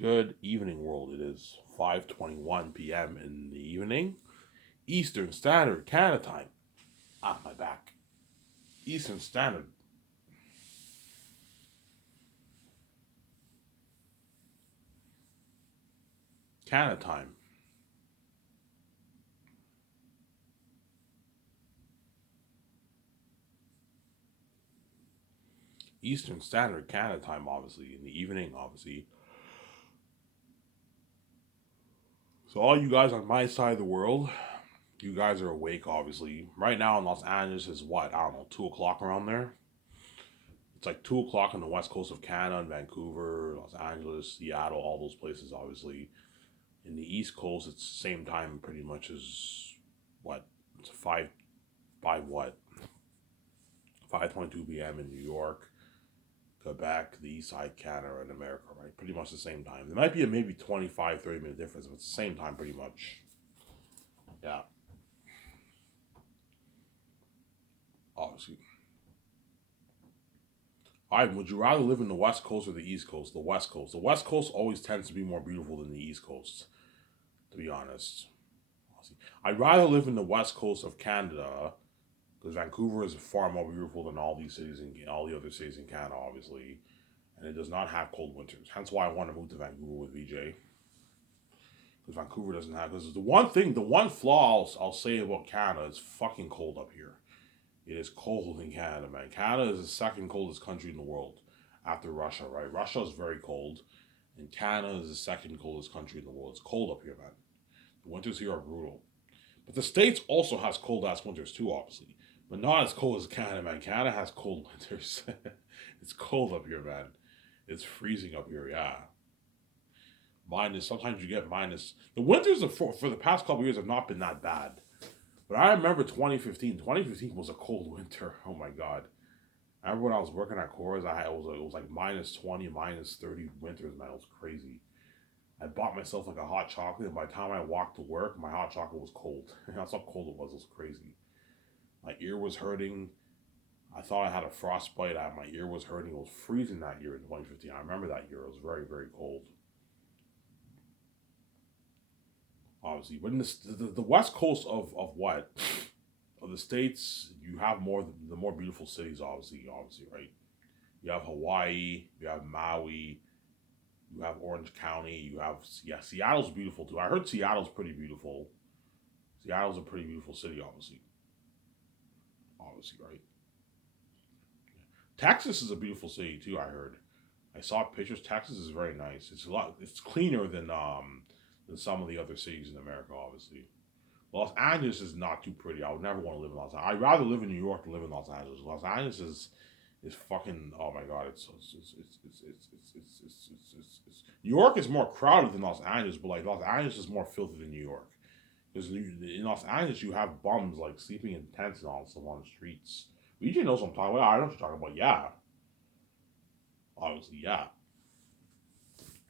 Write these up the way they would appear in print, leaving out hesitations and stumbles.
Good evening, world. It is 5:21 p.m. in the evening, Eastern Standard Canada time. My back. Eastern Standard Canada time. Eastern Standard Canada time, obviously, in the evening, obviously. So, all you guys on my side of the world, you guys are awake, obviously. Right now in Los Angeles is what? I don't know, 2 o'clock around there? It's like 2 o'clock on the west coast of Canada, in Vancouver, Los Angeles, Seattle, all those places, obviously. In the East Coast, it's the same time pretty much as what? It's 5 what? 5:22 p.m. in New York, Quebec, the East Side, Canada, and America, right? Pretty much the same time. There might be a maybe 25, 30 minute difference, but it's the same time pretty much. Yeah, obviously. All right, would you rather live in the West Coast or the East Coast? The West Coast. The West Coast always tends to be more beautiful than the East Coast, to be honest. I'd rather live in the West Coast of Canada because Vancouver is far more beautiful than all these cities in all the other cities in Canada, obviously, and it does not have cold winters. Hence why I want to move to Vancouver with VJ because Vancouver doesn't have. Because the one flaw I'll say about Canada is fucking cold up here. It is cold in Canada, man. Canada is the second coldest country in the world after Russia, right? Russia is very cold, and Canada is the second coldest country in the world. It's cold up here, man. The winters here are brutal. But the States also has cold ass winters too, obviously. But not as cold as Canada, man. Canada has cold winters. It's cold up here, man. It's freezing up here, yeah. Minus, sometimes you get minus. The winters for the past couple years have not been that bad. But I remember 2015. 2015 was a cold winter. Oh my god. I remember when I was working at Coors, it was like minus 20, minus 30 winters, man. It was crazy. I bought myself like a hot chocolate, and by the time I walked to work, my hot chocolate was cold. That's how cold it was. It was crazy. My ear was hurting. I thought I had a frostbite. My ear was hurting. It was freezing that year in 2015. I remember that year. It was very, very cold. Obviously, but in the west coast of what of the states, you have more the more beautiful cities. Obviously, right? You have Hawaii. You have Maui. You have Orange County. You have Seattle's beautiful too. I heard Seattle's pretty beautiful. Seattle's a pretty beautiful city, obviously, right? Texas is a beautiful city too. I heard. I saw pictures. Texas is very nice. It's a lot. It's cleaner than some of the other cities in America. Obviously, Los Angeles is not too pretty. I would never want to live in Los Angeles. I'd rather live in New York than live in Los Angeles. Los Angeles is fucking. Oh my god! New York is more crowded than Los Angeles, but like Los Angeles is more filthy than New York. Because in Los Angeles, you have bums like sleeping in tents and all stuff on the streets. BJ knows what I'm talking about. I know what you're talking about. Yeah, obviously, yeah.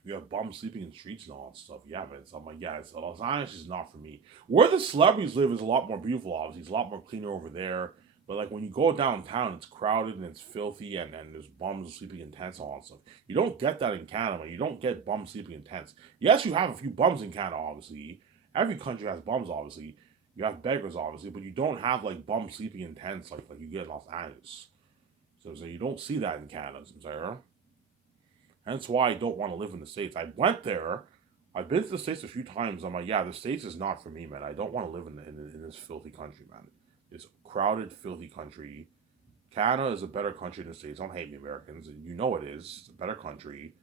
You have bums sleeping in streets and all that stuff. Yeah, man. So I'm like, yeah, Los Angeles is not for me. Where the celebrities live is a lot more beautiful, obviously. It's a lot more cleaner over there. But like when you go downtown, it's crowded and it's filthy and there's bums sleeping in tents and all that stuff. You don't get that in Canada. You don't get bums sleeping in tents. Yes, you have a few bums in Canada, obviously. Every country has bums, obviously. You have beggars, obviously, but you don't have like bums sleeping in tents like you get in Los Angeles. So you don't see that in Canada, Sarah. Hence why I don't want to live in the States. I went there. I've been to the States a few times. I'm like, yeah, the States is not for me, man. I don't want to live in this filthy country, man. This crowded, filthy country. Canada is a better country than the States. Don't hate me, Americans. You know it is. It's a better country.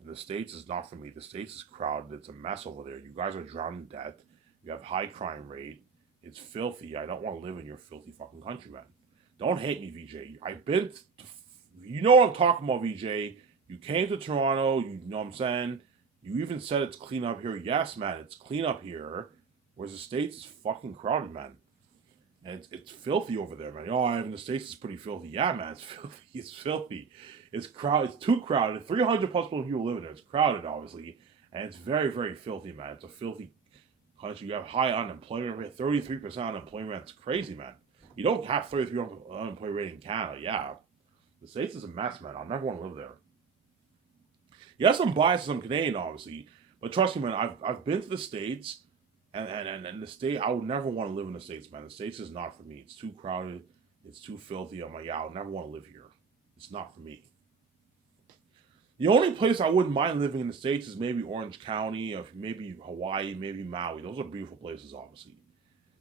And the States is not for me. The States is crowded. It's a mess over there. You guys are drowning in debt. You have high crime rate. It's filthy. I don't want to live in your filthy fucking country, man. Don't hate me, VJ. I've been to, you know what I'm talking about, VJ. You came to Toronto, you know what I'm saying? You even said it's clean up here. Yes, man, it's clean up here. Whereas the States is fucking crowded, man. And it's filthy over there, man. Oh, in the States it's pretty filthy. Yeah, man, it's filthy. It's filthy. It's crowded. It's too crowded. 300 plus million people live in there. It's crowded, obviously. And it's very, very filthy, man. It's a filthy country. You have high unemployment rate, 33% unemployment. It's crazy, man. You don't have 33 unemployment rate in Canada. Yeah. The States is a mess, man. I'll never want to live there. Yes, I'm biased. I'm Canadian, obviously, but trust me, man. I've been to the States, and the state. I would never want to live in the States, man. The States is not for me. It's too crowded. It's too filthy. I'm like, yeah, I would never want to live here. It's not for me. The only place I wouldn't mind living in the States is maybe Orange County, or maybe Hawaii, maybe Maui. Those are beautiful places, obviously.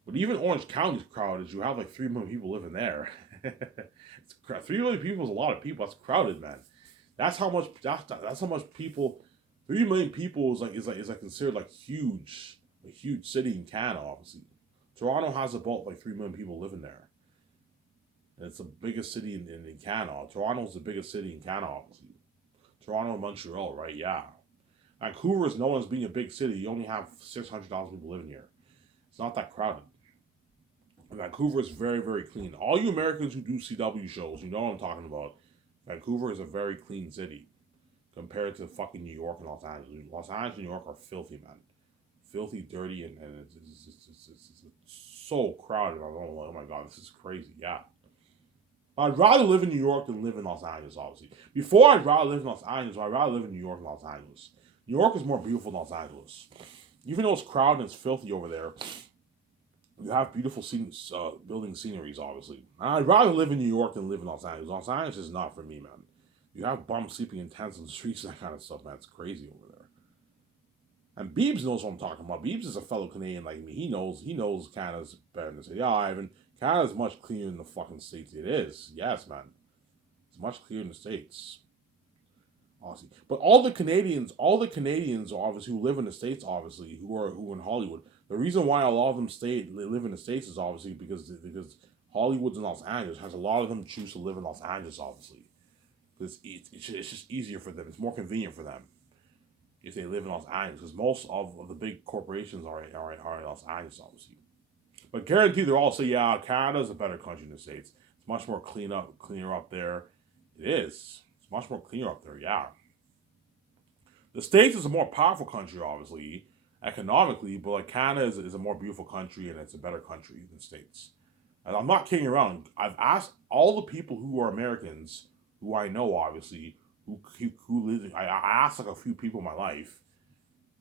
But even Orange County's crowded. You have like 3 million people living there. 3 million people is a lot of people. That's crowded, man. That's how much. That's how much people. 3 million people is like considered like huge, a huge city in Canada. Obviously, Toronto has about like 3 million people living there. And it's the biggest city in Canada. Toronto's the biggest city in Canada, obviously. Toronto and Montreal, right? Yeah. Vancouver is known as being a big city. You only have 600,000 people living here. It's not that crowded. Vancouver is very, very clean. All you Americans who do CW shows, you know what I'm talking about. Vancouver is a very clean city compared to fucking New York and Los Angeles. Los Angeles and New York are filthy, man. Filthy, dirty, and it's so crowded. I'm like, oh my god, this is crazy. Yeah. I'd rather live in New York than live in Los Angeles, obviously. Before I'd rather live in Los Angeles, I'd rather live in New York than Los Angeles. New York is more beautiful than Los Angeles. Even though it's crowded and it's filthy over there, you have beautiful building sceneries, obviously. I'd rather live in New York than live in Los Angeles. Los Angeles is not for me, man. You have bums sleeping in tents on the streets and that kind of stuff, man. It's crazy over there. And Beebs knows what I'm talking about. Beebs is a fellow Canadian like me. He knows Canada's better than the States. Yeah, Ivan. Canada's much cleaner than the fucking States. It is. Yes, man. It's much cleaner than the States. Honestly. But all the Canadians obviously who live in the States, obviously, who are in Hollywood. The reason why a lot of them live in the States is obviously because Hollywood's in Los Angeles. Has a lot of them choose to live in Los Angeles, obviously. Because it's just easier for them. It's more convenient for them if they live in Los Angeles. Because most of the big corporations are in Los Angeles, obviously. But guaranteed, they'll all say, yeah, Canada's a better country than the States. It's much more cleaner up there. It is. It's much more cleaner up there, yeah. The States is a more powerful country, obviously, economically, but like Canada is a more beautiful country and it's a better country than the States. And I'm not kidding around. I've asked all the people who are Americans, who I know, obviously, who live. I asked like a few people in my life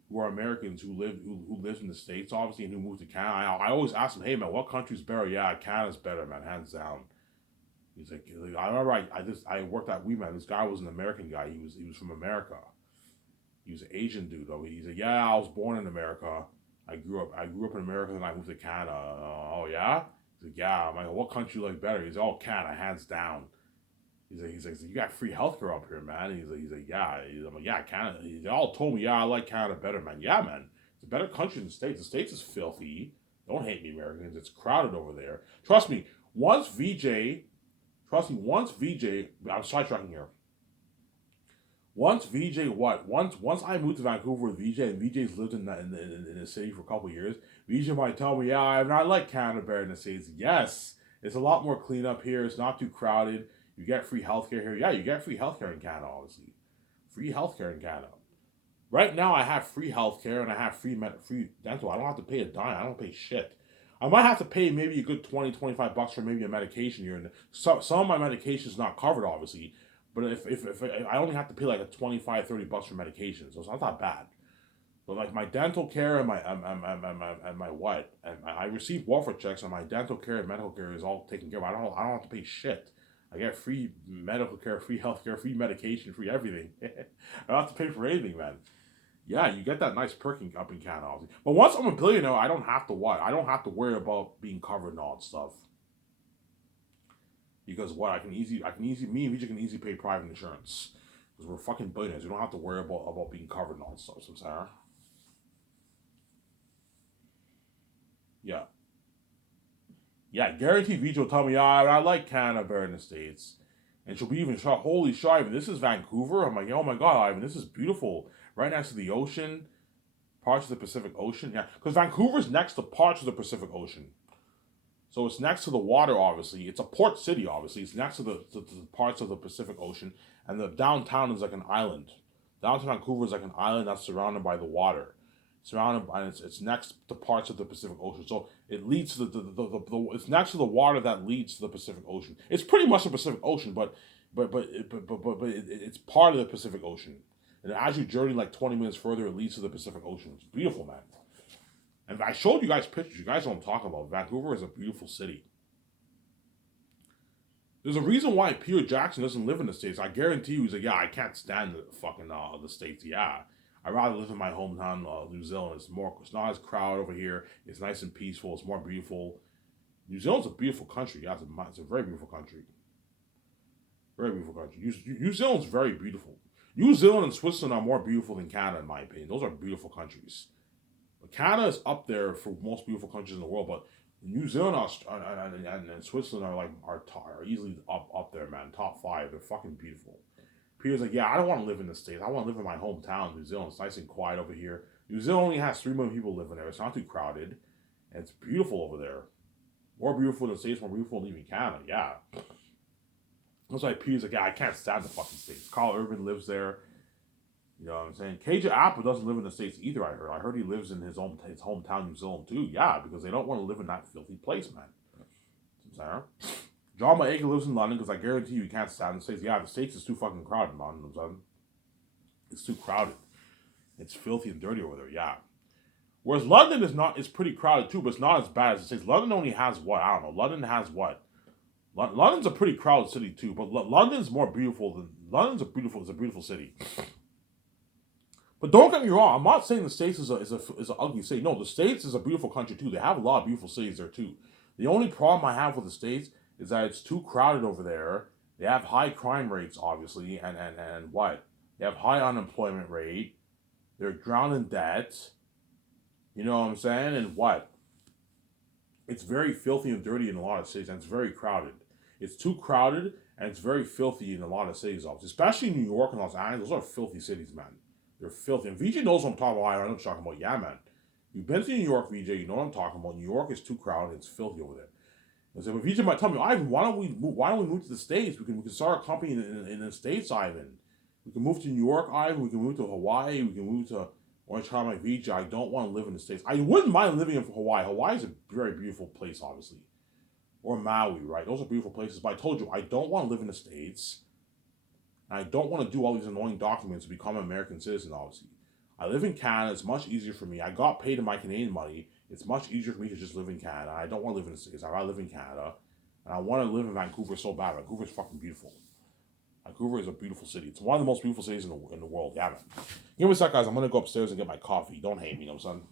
who are Americans who live in the States, obviously, and who moved to Canada. I always ask them, hey man, what country's better? Yeah, Canada's better, man, hands down. He's like I remember I worked at WeMan. This guy was an American guy. He was from America. He was an Asian dude though. He said, yeah, I was born in America. I grew up in America and I moved to Canada. Oh yeah? He's like, yeah. I'm like, what country you like better? He's like, oh, Canada, hands down. He's like, you got free healthcare up here, man. And he's like, yeah. I'm like, yeah, Canada. They all told me, yeah, I like Canada better, man. Yeah, man. It's a better country than the States. The States is filthy. Don't hate me, Americans. It's crowded over there. Trust me. Once VJ, once VJ, I'm sidetracking here. Once VJ, once I moved to Vancouver with VJ, and VJ's lived in the city for a couple of years, VJ might tell me, yeah, I like Canada better than the States. Yes, it's a lot more clean up here. It's not too crowded. You get free healthcare here. Yeah, you get free healthcare in Canada, obviously. Free healthcare in Canada. Right now, I have free healthcare and I have free dental. I don't have to pay a dime. I don't pay shit. I might have to pay maybe a good 20, 25 bucks for maybe a medication here. And some of my medication is not covered, obviously. But if I only have to pay like a 25, 30 bucks for medication, so it's not that bad. But like my dental care and my what, and I receive welfare checks, and my dental care and medical care is all taken care of. I don't have to pay shit. I get free medical care, free health care, free medication, free everything. I don't have to pay for anything, man. Yeah, you get that nice perking up in Canada, obviously. But once I'm a billionaire, I don't have to what? I don't have to worry about being covered and all that stuff. Because what me and Vijay can easily pay private insurance. Because we're fucking billionaires. We don't have to worry about being covered and all that stuff. So, Sarah. Yeah. Yeah, guaranteed Vijay will tell me, yeah, I like Canada better than the States. And she'll be even shocked. Holy shit, Ivan, this is Vancouver? I'm like, oh my god, Ivan, this is beautiful. Right next to the ocean, parts of the Pacific Ocean. Yeah, because Vancouver's next to parts of the Pacific Ocean. So it's next to the water, obviously. It's a port city, obviously. It's next to the parts of the Pacific Ocean. And the downtown is like an island. Downtown Vancouver is like an island that's surrounded by the water. Surrounded by, it's next to parts of the Pacific Ocean. So it leads to it's next to the water that leads to the Pacific Ocean. It's pretty much the Pacific Ocean, but it's part of the Pacific Ocean. And as you journey like 20 minutes further, it leads to the Pacific Ocean. It's beautiful, man. And I showed you guys pictures. You guys know what I'm talking about. Vancouver is a beautiful city. There's a reason why Peter Jackson doesn't live in the States. I guarantee you, he's like, yeah, I can't stand the fucking the States. Yeah, I'd rather live in my hometown, New Zealand. It's not as crowded over here. It's nice and peaceful. It's more beautiful. New Zealand's a beautiful country. Yeah, it's a very beautiful country. Very beautiful country. New Zealand's very beautiful. New Zealand and Switzerland are more beautiful than Canada, in my opinion. Those are beautiful countries. But Canada is up there for most beautiful countries in the world, but New Zealand and Switzerland are easily up there, man. Top five. They're fucking beautiful. Peter's like, yeah, I don't want to live in the States. I want to live in my hometown, New Zealand. It's nice and quiet over here. New Zealand only has 3 million people living there. It's not too crowded. And it's beautiful over there. More beautiful than the States, more beautiful than even Canada. Yeah. That's why Peter's like, yeah, I can't stand the fucking States. Carl Urban lives there. You know what I'm saying? KJ Apple doesn't live in the States either, I heard. I heard he lives in his hometown, New Zealand, too. Yeah, because they don't want to live in that filthy place, man. Sarah. John Maega lives in London because I guarantee you he can't stand the States. Yeah, the States is too fucking crowded, man. It's too crowded. It's filthy and dirty over there, yeah. Whereas London is pretty crowded too, but it's not as bad as the States. London only has what? I don't know. London has what? London's a pretty crowded city too, but London's more beautiful than London's it's a beautiful city. But don't get me wrong, I'm not saying the States is a ugly city. No, the States is a beautiful country too. They have a lot of beautiful cities there too. The only problem I have with the States is that it's too crowded over there. They have high crime rates, obviously, and what? They have high unemployment rate. They're drowned in debt. You know what I'm saying? And what? It's very filthy and dirty in a lot of cities, and it's very crowded. It's too crowded, and it's very filthy in a lot of cities, especially New York and Los Angeles. Those are filthy cities, man. They're filthy. And VJ knows what I'm talking about. I know what I'm talking about. Yeah, man. You've been to New York, VJ. You know what I'm talking about. New York is too crowded. It's filthy over there. And so, but VJ might tell me, Ivan, why don't we move to the States? We can start a company in the States, Ivan. We can move to New York, Ivan. We can move to Hawaii. We can move to Orange County, like VJ. I don't want to live in the States. I wouldn't mind living in Hawaii. Hawaii is a very beautiful place, obviously. Or Maui, right? Those are beautiful places. But I told you, I don't want to live in the States. And I don't want to do all these annoying documents to become an American citizen, obviously. I live in Canada. It's much easier for me. I got paid in my Canadian money. It's much easier for me to just live in Canada. I don't want to live in the States. I want to live in Canada. And I want to live in Vancouver so bad. Vancouver is fucking beautiful. Vancouver is a beautiful city. It's one of the most beautiful cities in the world. Yeah, man. Give me a sec, guys. I'm going to go upstairs and get my coffee. Don't hate me, you know, son.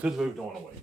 This is what we're going away.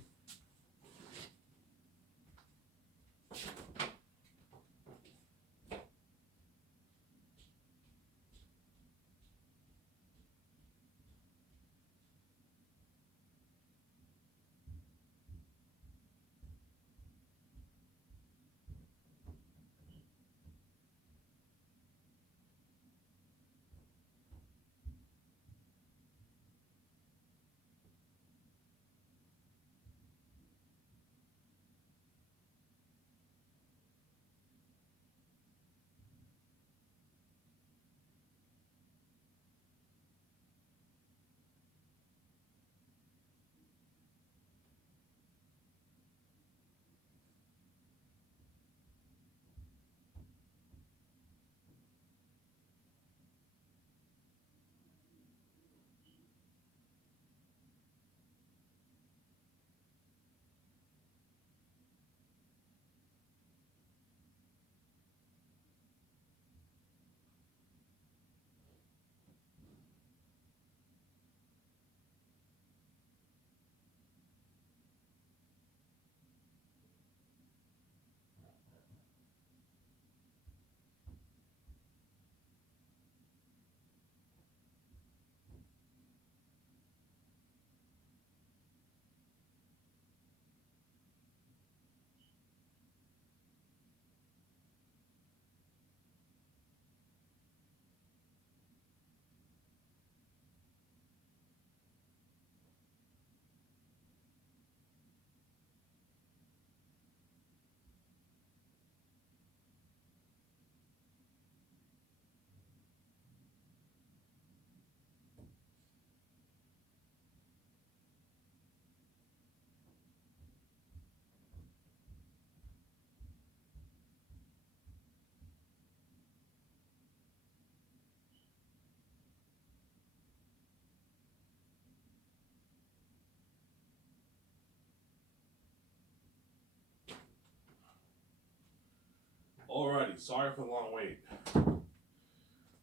Alrighty, sorry for the long wait. I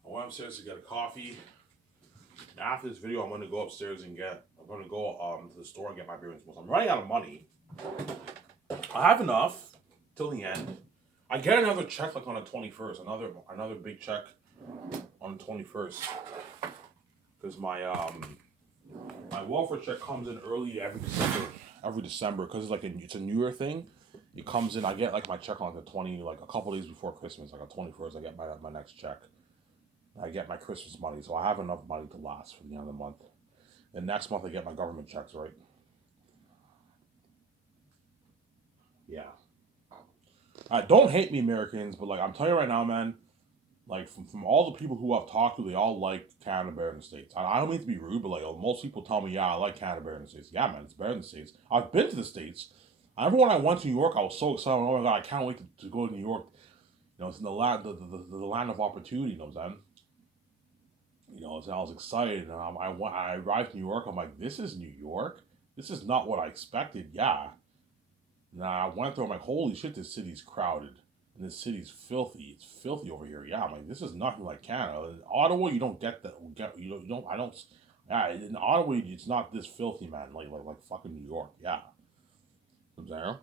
went upstairs to get a coffee. After this video, I'm gonna go upstairs and I'm gonna go to the store and get my beer and smokes. I'm running out of money. I have enough till the end. I get another check like on the 21st. Another big check on the 21st. Because my welfare check comes in early every December. Because it's a New Year thing. It comes in. I get like my check on like the 20, like a couple days before Christmas, like on 21st. I get my next check. I get my Christmas money, so I have enough money to last for the end of the month. And next month I get my government checks, right? Yeah. Don't hate me, Americans, but like I'm telling you right now, man. Like from all the people who I've talked to, they all like Canada better than the States. I don't mean to be rude, but like most people tell me, yeah, I like Canada better than the States. Yeah, man, it's better than the States. I've been to the States. I remember when I went to New York, I was so excited. Oh my god, I can't wait to go to New York. You know, it's in the land, the land of opportunity. You know what I'm saying? You know, so I was excited, and I arrived in New York. I'm like, this is New York. This is not what I expected. Yeah. And I went there. I'm like, holy shit, this city's crowded. And this city's filthy. It's filthy over here. Yeah, I'm like, this is nothing like Canada. In Ottawa, you don't get that. You don't. I don't. Yeah, in Ottawa, it's not this filthy, man. Like fucking New York. Yeah. I'm there.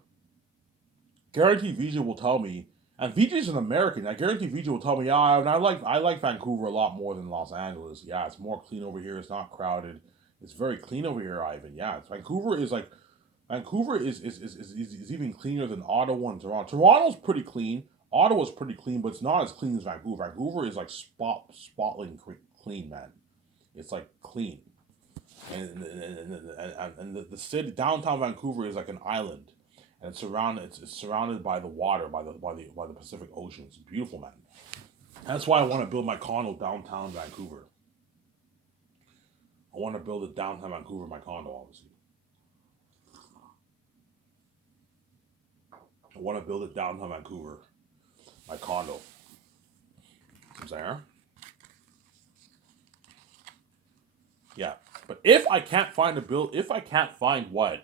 Guaranteed Visa will tell me, and Vija's an American. I guarantee Vija will tell me, yeah, and I like Vancouver a lot more than Los Angeles. Yeah, it's more clean over here. It's not crowded. It's very clean over here, Ivan. Yeah, Vancouver is even cleaner than Ottawa and Toronto. Toronto's pretty clean. Ottawa's pretty clean, but it's not as clean as Vancouver. Vancouver is like spotlight clean, man. It's like clean, and the city downtown Vancouver is like an island, and it's surrounded by the water, by the Pacific Ocean. It's beautiful, man. That's why I want to build my condo downtown Vancouver. I want to build it downtown Vancouver, my condo, obviously. I want to build it downtown Vancouver, my condo. Is there? Yeah. But if I can't find what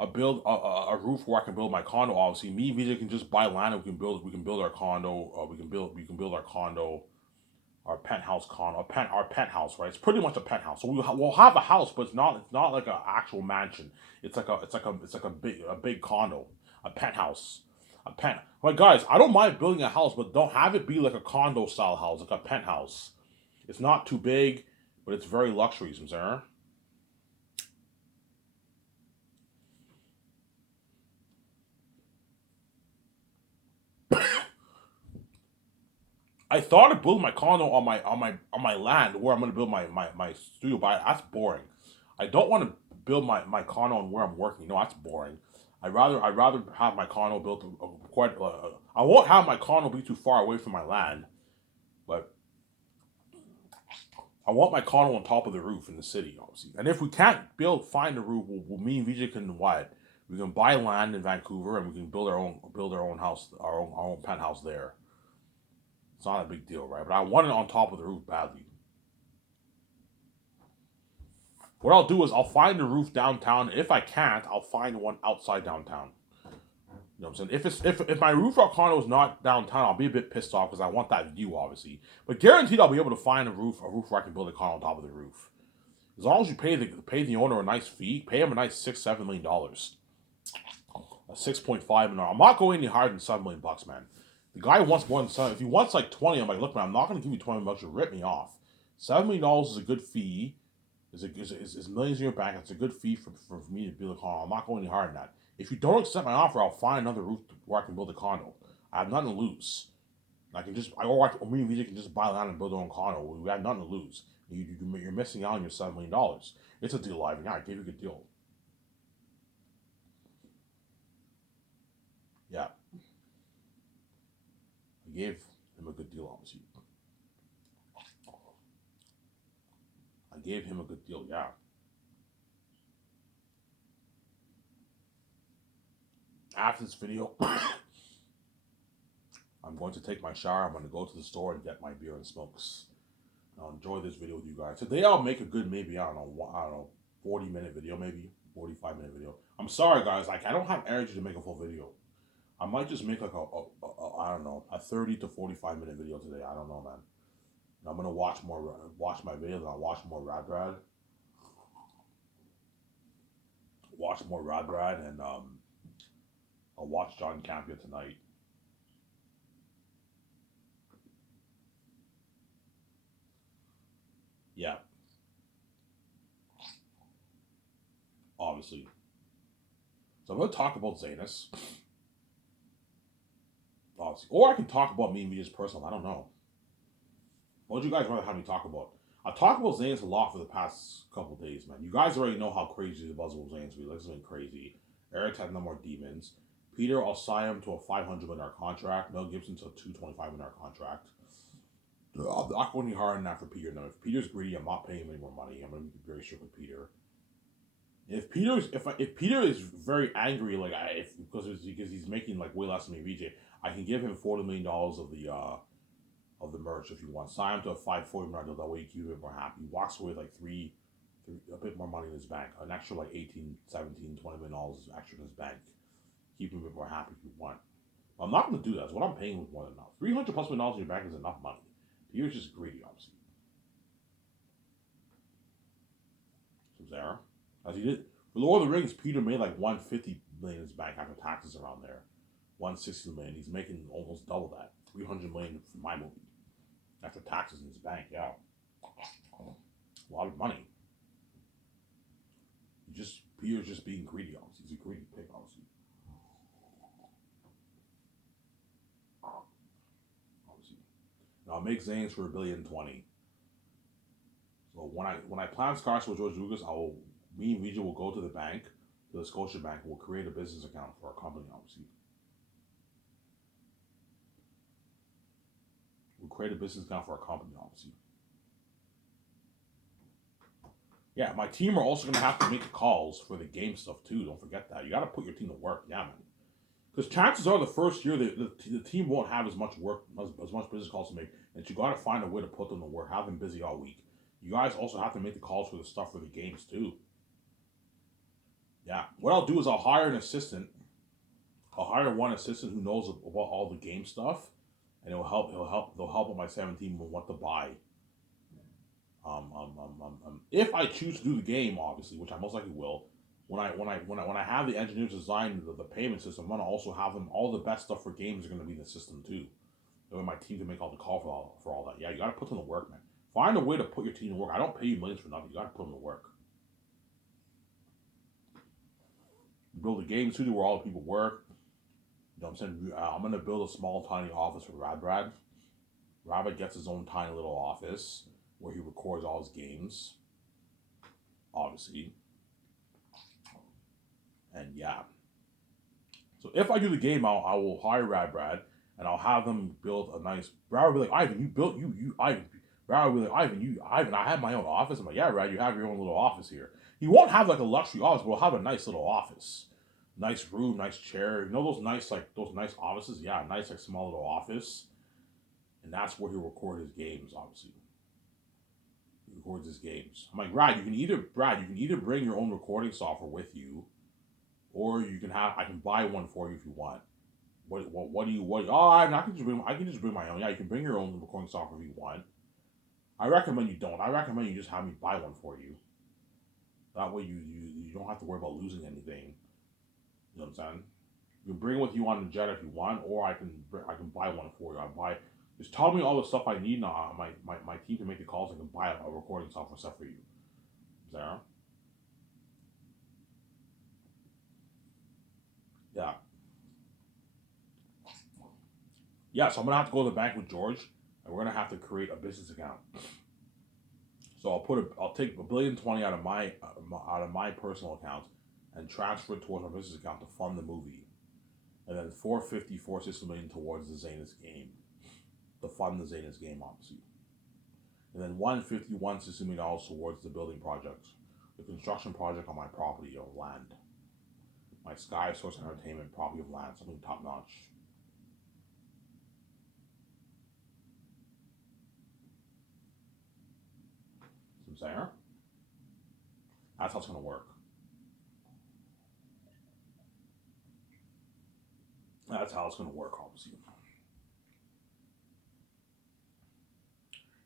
a roof where I can build my condo, obviously me and Vija can just buy land and we can build our condo. We can build our condo, our penthouse condo, our penthouse, right? It's pretty much a penthouse. So we'll have a house, but it's not like an actual mansion. It's like a big condo, a penthouse, a pen. Like guys, I don't mind building a house, but don't have it be like a condo style house, like a penthouse. It's not too big, but it's very luxury, sir. I thought of building my condo on my land where I'm gonna build my studio, but that's boring. I don't want to build my condo on where I'm working. No, that's boring. I'd rather have my condo built quite. I won't have my condo be too far away from my land, but I want my condo on top of the roof in the city, obviously. And if we can't find a roof, me and Vijay can what? We can buy land in Vancouver and we can build our own house, our own penthouse there. It's not a big deal, right? But I want it on top of the roof badly. What I'll do is I'll find a roof downtown. If I can't, I'll find one outside downtown. You know what I'm saying? If my roof or condo is not downtown, I'll be a bit pissed off because I want that view, obviously. But guaranteed, I'll be able to find a roof where I can build a condo on top of the roof. As long as you pay the owner a nice fee, pay him a nice $6-7 million, a 6.5 million. I'm not going any higher than $7 million, man. The guy wants more than seven. If he wants like 20, I'm like, look, man, I'm not going to give you $20. You rip me off. $7 million is a good fee. Is millions in your bank. It's a good fee for me to build a condo. I'm not going any higher than that. If you don't accept my offer, I'll find another roof where I can build a condo. I have nothing to lose. I can just, or me and Vijay can just buy land and build our own condo. We have nothing to lose. You're missing out on your $7 million. It's a deal, Ivan. Yeah, I gave you a good deal. Yeah, I gave him a good deal, obviously. I gave him a good deal, yeah. After this video, I'm going to take my shower. I'm going to go to the store and get my beer and smokes. I'll enjoy this video with you guys. Today I'll make a good maybe I don't know 40-minute video, maybe 45-minute video. I'm sorry guys, like I don't have energy to make a full video. I might just make like I don't know, a 30 to 45 minute video today. I don't know, man. And I'm gonna watch my videos. And I'll watch more Rad, and I'll watch John Campia tonight. Yeah, obviously. So I'm gonna talk about Zanus, obviously, or I can talk about me and me just personal. I don't know. What would you guys rather have me talk about? I've talked about Zanus a lot for the past couple of days, man. You guys already know how crazy the buzz with Zanus be. Like, it's been crazy. Eric had no more demons. Peter, I'll sign him to a $500 million contract. Mel Gibson to a $225 million contract. I'm not going any harder than that for Peter. Now, if Peter's greedy, I'm not paying him any more money. I'm going to be very strict with Peter. If Peter is very angry, like because he's making like way less than me, VJ, I can give him $40 million of the merch if you want. Sign him to a $540 deal. That way you keep him more happy. He walks away with like a bit more money in his bank, an extra like 18, 17, $20 million extra in his bank. Keep him a bit more happy if you want. But I'm not going to do that. That's what I'm paying with more than enough. $300+ million in your bank is enough money. Peter's just greedy, obviously. So there, as he did for Lord of the Rings, Peter made like 150 million in his bank after taxes around there. 160 million. He's making almost double that. 300 million for my movie after taxes in his bank. Yeah, a lot of money. Peter's just being greedy. Obviously, he's a greedy pig. Obviously. Obviously. Now I'll make Zane's for $1,020,000,000. So when I plan scars with George Lucas, me and Vijay will go to the bank, to the Scotia Bank, and we'll create a business account for our company. Obviously, we'll create a business account for our company. Obviously, yeah. My team are also gonna have to make the calls for the game stuff too. Don't forget that. You got to put your team to work. Yeah, man. Because chances are the first year the team won't have as much work, as much business calls to make, and you got to find a way to put them to work. Have them busy all week. You guys also have to make the calls for the stuff for the games too. Yeah. What I'll do is I'll hire an assistant. I'll hire one assistant who knows about all the game stuff, and it'll help. He'll help. They'll help with my 17 with what to buy. If I choose to do the game, obviously, which I most likely will, when I have the engineers design the payment system, I'm gonna also have them all the best stuff for games are gonna be in the system too. That way my team can make all the call for all that. Yeah, you gotta put them to work, man. Find a way to put your team to work. I don't pay you millions for nothing. You gotta put them to work. Build a game studio where all the people work. You know what I'm saying? I'm gonna build a small, tiny office for Brad. Rabbit gets his own tiny little office where he records all his games, obviously. And yeah. So if I do the game, I will hire Brad, and I'll have them build a nice. Brad will be like, Ivan, you built you Ivan. Brad will be like, Ivan, I have my own office. I'm like, yeah, Brad, you have your own little office here. He won't have like a luxury office, but we'll have a nice little office, nice room, nice chair. You know those nice offices? Yeah, nice like small little office, and that's where he'll record his games. Obviously, he records his games. I'm like, Brad, you can either bring your own recording software with you, or you can have I can buy one for you if you want. What do you what? Oh, I can just bring my own. Yeah, you can bring your own recording software if you want. I recommend you don't. I recommend you just have me buy one for you. That way you don't have to worry about losing anything. You know what I'm saying? You can bring it with you on the jet if you want, or I can buy one for you. I buy just tell me all the stuff I need now. My team can make the calls. I can buy a recording software stuff for you. Sarah? Yeah. Yeah, so I'm gonna have to go to the bank with George, and we're gonna have to create a business account. So I'll take $1,020,000,000 out of my personal account, and transfer it towards my business account to fund the movie, and then 460 million towards the Zanus game, to fund the Zanus game, obviously, and then 160 million dollars towards the building project, the construction project on my property of land, my Sky Source Entertainment property of land, something top notch. I'm saying that's how it's gonna work. That's how it's gonna work, obviously.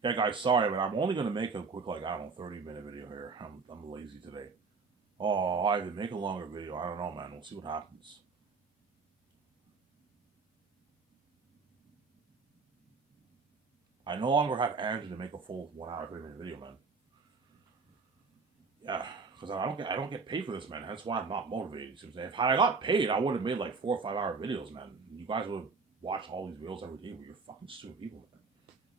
Yeah, guys, sorry, but I'm only gonna make a quick, like, I don't know, 30-minute video here. I'm lazy today. Oh, I even make a longer video. I don't know, man. We'll see what happens. I no longer have energy to make a full 1 hour 30-minute video, man. Yeah, because I don't get paid for this, man. That's why I'm not motivated. You know what I'm saying? If I got paid, I would have made like 4 or 5 hour videos, man. You guys would watch all these videos every day, but you're fucking stupid people, man.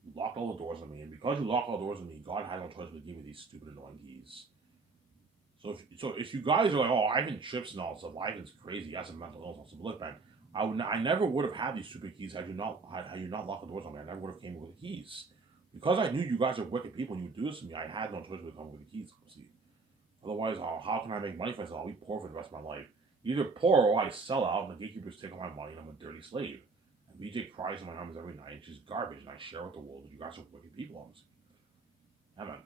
You locked all the doors on me, and because you locked all the doors on me, God had no choice but to give me these stupid annoying keys. So if you guys are like, oh, Ivan trips and all stuff, Ivan's crazy, he has a mental illness and stuff. Look, man, I never would have had these stupid keys had you not locked the doors on me. I never would have came with the keys. Because I knew you guys are wicked people and you would do this to me, I had no choice but to come with the keys. See, otherwise, how can I make money for myself? I'll be poor for the rest of my life. Either poor or I sell out, and the gatekeepers take all my money, and I'm a dirty slave. And BJ cries in my arms every night, and she's garbage, and I share with the world that you guys are wicked people, honestly. Yeah, man.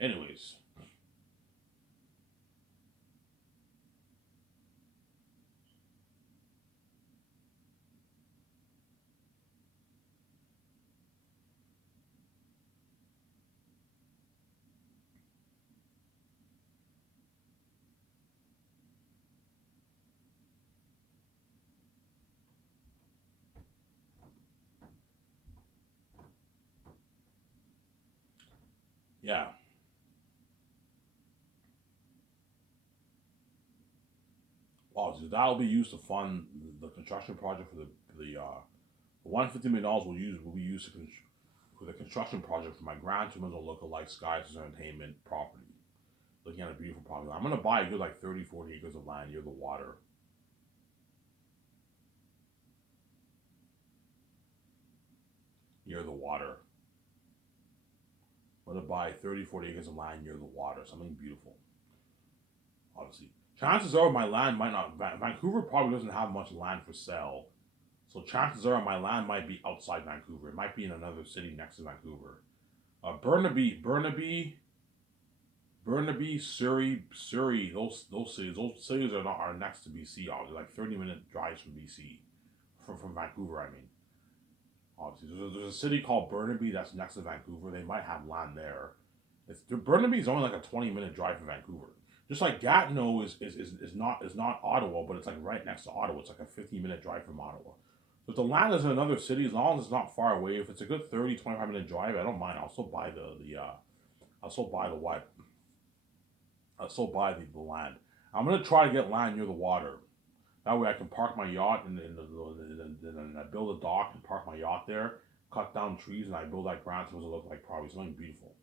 Anyways, yeah. Oh, so that'll be used to fund the construction project for the $150 million will be used for the construction project for my grandchildren's look-alike Skies Entertainment property. Looking at a beautiful property. I'm gonna buy a good like 30, 40 acres of land near the water. Near the water. I'm gonna buy 30, 40 acres of land near the water. Something beautiful. Obviously. Chances are my land might not Vancouver probably doesn't have much land for sale. So chances are my land might be outside Vancouver. It might be in another city next to Vancouver. Burnaby, Surrey. Those cities are next to BC. Obviously, like 30-minute drives from BC, from Vancouver. I mean, obviously, there's a city called Burnaby that's next to Vancouver. They might have land there. Burnaby is only like a 20-minute drive from Vancouver. Just like Gatineau is not Ottawa, but it's like right next to Ottawa. It's like a 15-minute drive from Ottawa. So if the land is in another city, as long as it's not far away, if it's a good 30, 25-minute drive, I don't mind. I'll still buy I'll still buy the what? I'll still buy the land. I'm gonna try to get land near the water. That way I can park my yacht and I build a dock and park my yacht there. Cut down trees and I build that ground so it look like probably something beautiful.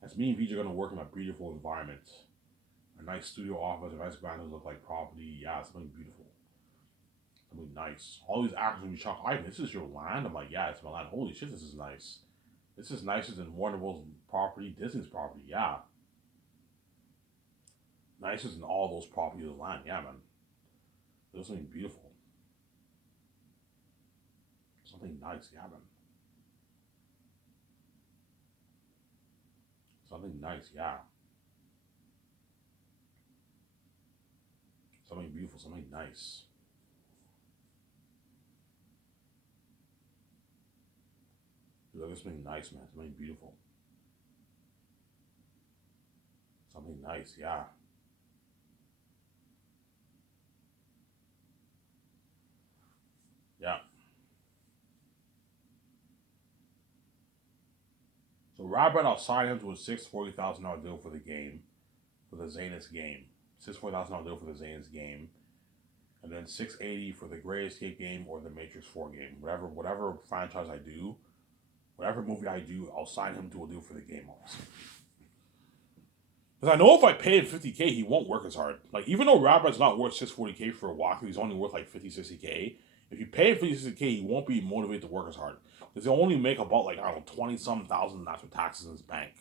That's me and VJ are gonna work in a beautiful environment. A nice studio office, a nice ground look like property. Yeah, something beautiful. Something nice. All these actors will be shocked. Ivan, this is your land? I'm like, yeah, it's my land. Holy shit, this is nice. This is nicer than Warner Bros. Property, Disney's property. Yeah, nicer than all those properties of land. Yeah, man. There's something beautiful. Something nice. Yeah, man. Something nice. Yeah. Something beautiful. Something nice. Look at something nice, man. Something beautiful. Something nice. Yeah. Yeah. So Robert, I'll sign him to a $640,000 deal for the game, for the Zanus game. $640,000 deal for the Zanus game, and then 680 for the Gray Escape game or the Matrix 4 game. Whatever franchise I do, whatever movie I do, I'll sign him to a deal for the game also. Because I know if I pay him 50K, he won't work as hard. Like, even though Rabbit's not worth 640K for a walkthrough, he's only worth like 50, 60K. If you pay him 50, 60K, he won't be motivated to work as hard. Because he'll only make about, like, I don't know, 20 some thousand after taxes in his bank.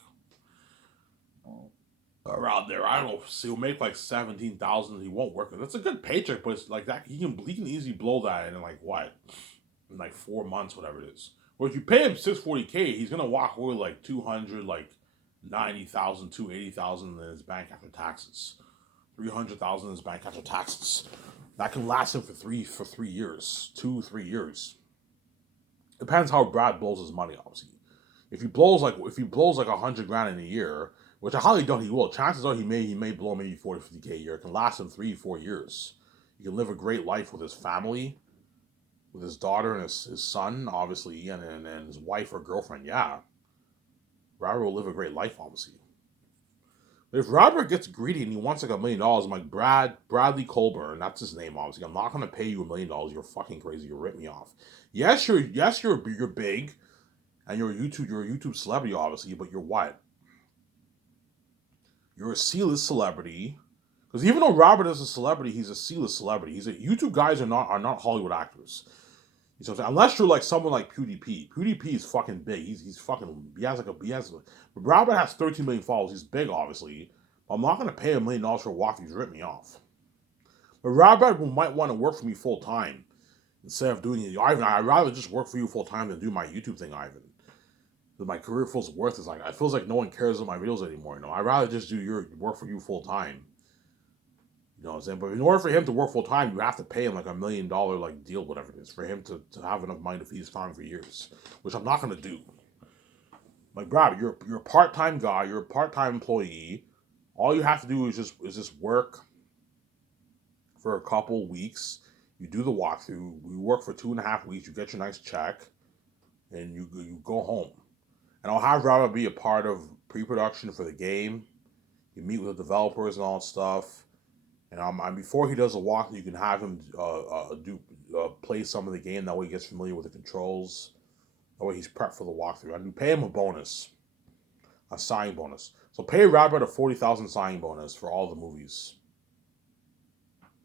Around there, I don't know. So he'll make like 17,000. He won't work. That's a good paycheck, but it's like that. He can easily blow that in like what, in like 4 months, whatever it is. Or if you pay him 640K, he's gonna walk away like 200, like 90,000, 280,000 in his bank after taxes, 300,000 in his bank after taxes. That can last him for 3 years, 2 3 years. Depends how Brad blows his money, obviously. If he blows like 100 grand in a year, which I highly doubt he will, chances are he may blow maybe 40 50K a year. It can last him 3 4 years. He can live a great life with his family, with his daughter and his son, obviously, and his wife or girlfriend. Yeah, Robert will live a great life, obviously. But if Robert gets greedy and he wants like $1 million, I'm like Bradley Colburn, that's his name, obviously. I'm not gonna pay you $1 million. You're fucking crazy. You rip me off. You're big, and you're a YouTube celebrity, obviously. But you're what? You're a C-list celebrity. Because even though Robert is a celebrity, he's a C-list celebrity. YouTube guys are not Hollywood actors. You know what I'm saying? Unless you're like someone like PewDiePie. PewDiePie is fucking big. He's fucking but Robert has 13 million followers. He's big, obviously. I'm not gonna pay $1 million for a walk. He's ripped me off. But Robert might want to work for me full time instead of doing it. Ivan, I'd rather just work for you full time than do my YouTube thing, Ivan. Because my career feels worthless. Like it feels like no one cares about my videos anymore. I'd rather just do your work for you full time. You know what I'm saying? But in order for him to work full time, you have to pay him like $1 million like deal, whatever it is, for him to have enough money to feed his family for years, which I'm not gonna do. Like, Brad, you're a part time guy, you're a part time employee. All you have to do is just work for a couple weeks. You do the walkthrough. You work for 2.5 weeks. You get your nice check, and you go home. And I'll have Robert be a part of pre-production for the game. You meet with the developers and all that stuff. And before he does a walkthrough, you can have him play some of the game. That way, he gets familiar with the controls. That way, he's prepped for the walkthrough. And you pay him a signing bonus. So pay Robert a 40,000 signing bonus for all the movies.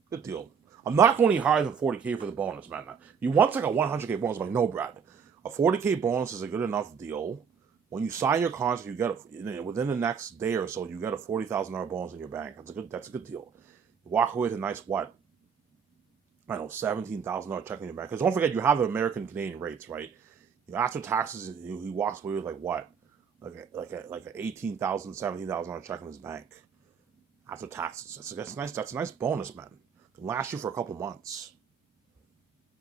Good deal. I'm not going any higher than 40K for the bonus, man. You want like a 100K bonus? I'm like, no, Brad. A 40K bonus is a good enough deal. When you sign your contract, you get within the next day or so, you get a $40,000 bonus in your bank. That's a good deal. You walk away with a nice what? I don't know, $17,000 check in your bank. Because don't forget, you have the American Canadian rates, right? After taxes, he walks away with like what? Like a $18,000, $17,000 check in his bank after taxes. That's nice. That's a nice bonus, man. It can last you for a couple months.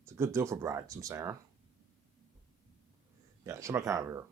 It's a good deal for Brad, some Sarah. Yeah, show my camera here.